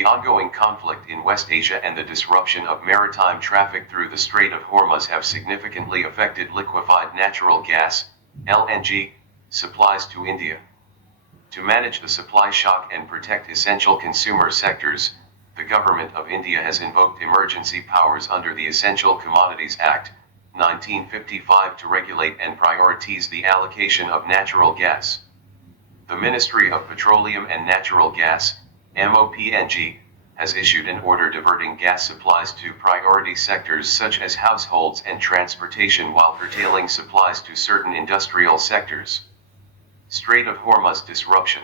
The ongoing conflict in West Asia and the disruption of maritime traffic through the Strait of Hormuz have significantly affected liquefied natural gas, LNG, supplies to India. To manage the supply shock and protect essential consumer sectors, the Government of India has invoked emergency powers under the Essential Commodities Act, 1955 to regulate and prioritize the allocation of natural gas. The Ministry of Petroleum and Natural Gas, MOPNG, has issued an order diverting gas supplies to priority sectors such as households and transportation while curtailing supplies to certain industrial sectors. Strait of Hormuz disruption.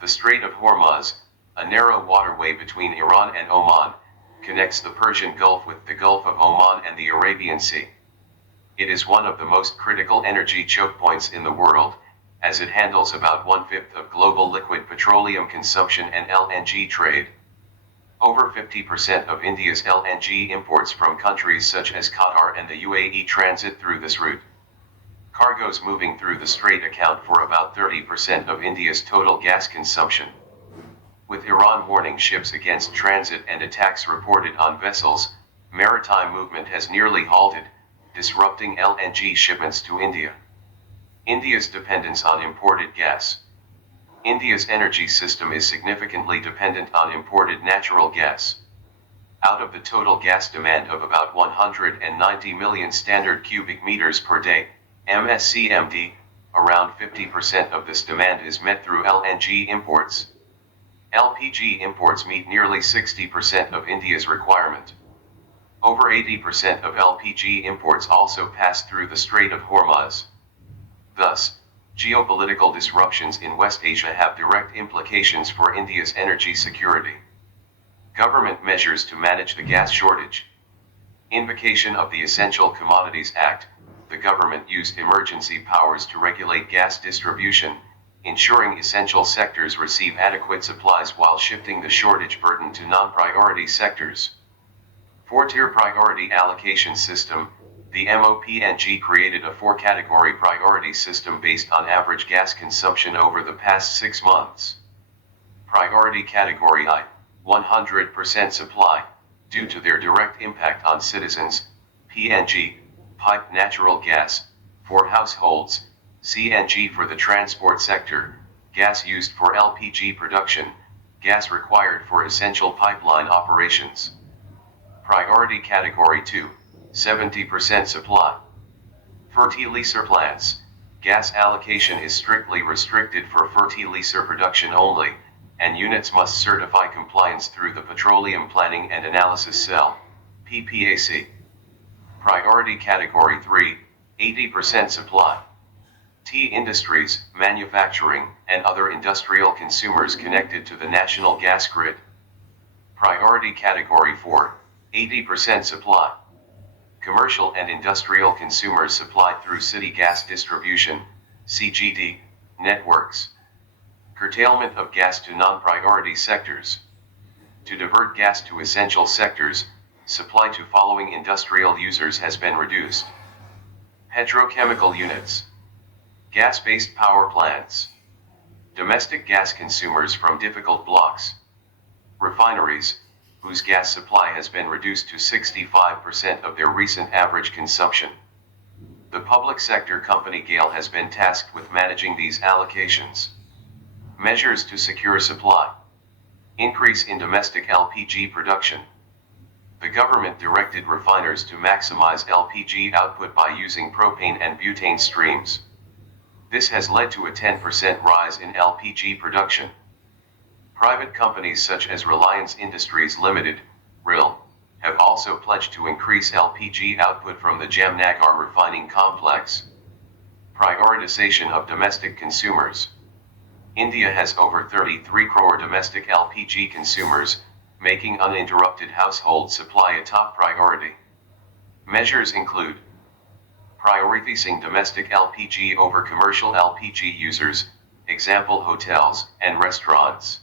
The Strait of Hormuz, a narrow waterway between Iran and Oman, connects the Persian Gulf with the Gulf of Oman and the Arabian Sea. It is one of the most critical energy choke points in the world, as it handles about 1/5 of global liquid petroleum consumption and LNG trade. Over 50% of India's LNG imports from countries such as Qatar and the UAE transit through this route. Cargoes moving through the strait account for about 30% of India's total gas consumption. With Iran warning ships against transit and attacks reported on vessels, maritime movement has nearly halted, disrupting LNG shipments to India. India's dependence on imported gas. India's energy system is significantly dependent on imported natural gas. Out of the total gas demand of about 190 million standard cubic meters per day, MSCMD, around 50% of this demand is met through LNG imports. LPG imports meet nearly 60% of India's requirement. Over 80% of LPG imports also pass through the Strait of Hormuz. Thus, geopolitical disruptions in West Asia have direct implications for India's energy security. Government measures to manage the gas shortage. Invocation of the Essential Commodities Act, the government used emergency powers to regulate gas distribution, ensuring essential sectors receive adequate supplies while shifting the shortage burden to non-priority sectors. Four-tier priority allocation system. The MOPNG created a four-category priority system based on average gas consumption over the past 6 months. Priority Category I, 100% supply, due to their direct impact on citizens, PNG, piped natural gas, for households, CNG for the transport sector, gas used for LPG production, gas required for essential pipeline operations. Priority Category II, 70% supply. Fertilizer plants. Gas allocation is strictly restricted for fertilizer production only, and units must certify compliance through the Petroleum Planning and Analysis Cell, PPAC. Priority Category III, 80% supply. Tea industries, manufacturing, and other industrial consumers connected to the national gas grid. Priority Category IV, 80% supply. Commercial and industrial consumers supplied through city gas distribution, CGD, networks. Curtailment of gas to non-priority sectors. To divert gas to essential sectors, supply to following industrial users has been reduced. Petrochemical units. Gas-based power plants. Domestic gas consumers from difficult blocks. Refineries, whose gas supply has been reduced to 65% of their recent average consumption. The public sector company GAIL has been tasked with managing these allocations. Measures to secure supply. Increase in domestic LPG production. The government directed refiners to maximize LPG output by using propane and butane streams. This has led to a 10% rise in LPG production. Private companies such as Reliance Industries Limited, RIL, have also pledged to increase LPG output from the Jamnagar refining complex. Prioritization of domestic consumers. India has over 33 crore domestic LPG consumers, making uninterrupted household supply a top priority. Measures include prioritizing domestic LPG over commercial LPG users, example hotels and restaurants.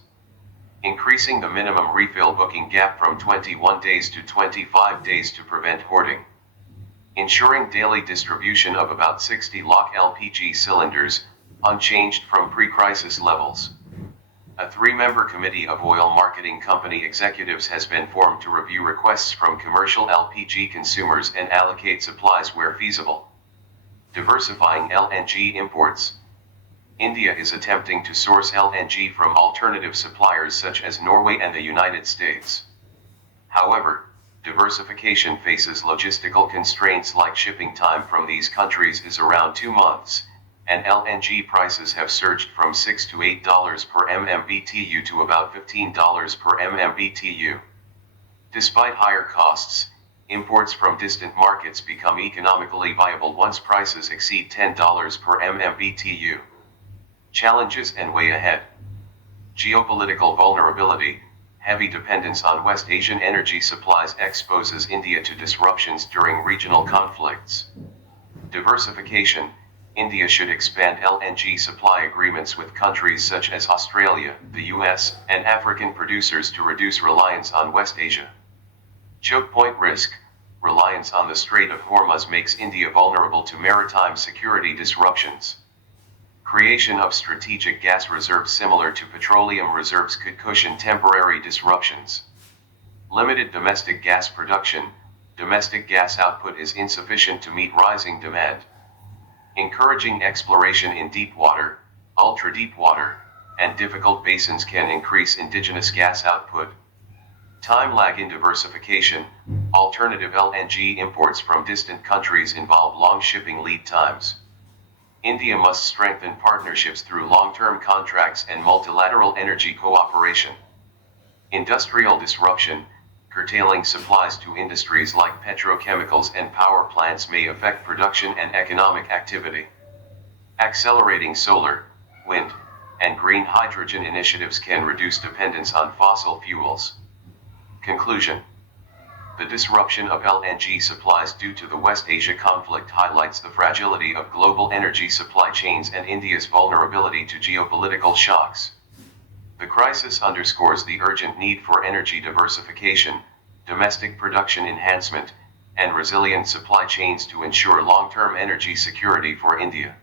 Increasing the minimum refill booking gap from 21 days to 25 days to prevent hoarding. Ensuring daily distribution of about 60 lakh LPG cylinders, unchanged from pre-crisis levels. A three-member committee of oil marketing company executives has been formed to review requests from commercial LPG consumers and allocate supplies where feasible. Diversifying LNG imports. India is attempting to source LNG from alternative suppliers such as Norway and the United States. However, diversification faces logistical constraints like shipping time from these countries is around 2 months, and LNG prices have surged from $6 to $8 per MMBTU to about $15 per MMBTU. Despite higher costs, imports from distant markets become economically viable once prices exceed $10 per MMBTU. Challenges and way ahead. Geopolitical vulnerability. Heavy dependence on West Asian energy supplies exposes India to disruptions during regional conflicts. Diversification. India should expand LNG supply agreements with countries such as Australia, the US, and African producers to reduce reliance on West Asia. Choke point risk. Reliance on the Strait of Hormuz makes India vulnerable to maritime security disruptions. Creation of strategic gas reserves similar to petroleum reserves could cushion temporary disruptions. Limited domestic gas production. Domestic gas output is insufficient to meet rising demand. Encouraging exploration in deep water, ultra-deep water, and difficult basins can increase indigenous gas output. Time lag in diversification. Alternative LNG imports from distant countries involve long shipping lead times. India must strengthen partnerships through long-term contracts and multilateral energy cooperation. Industrial disruption. Curtailing supplies to industries like petrochemicals and power plants may affect production and economic activity. Accelerating solar, wind, and green hydrogen initiatives can reduce dependence on fossil fuels. Conclusion. The disruption of LNG supplies due to the West Asia conflict highlights the fragility of global energy supply chains and India's vulnerability to geopolitical shocks. The crisis underscores the urgent need for energy diversification, domestic production enhancement, and resilient supply chains to ensure long-term energy security for India.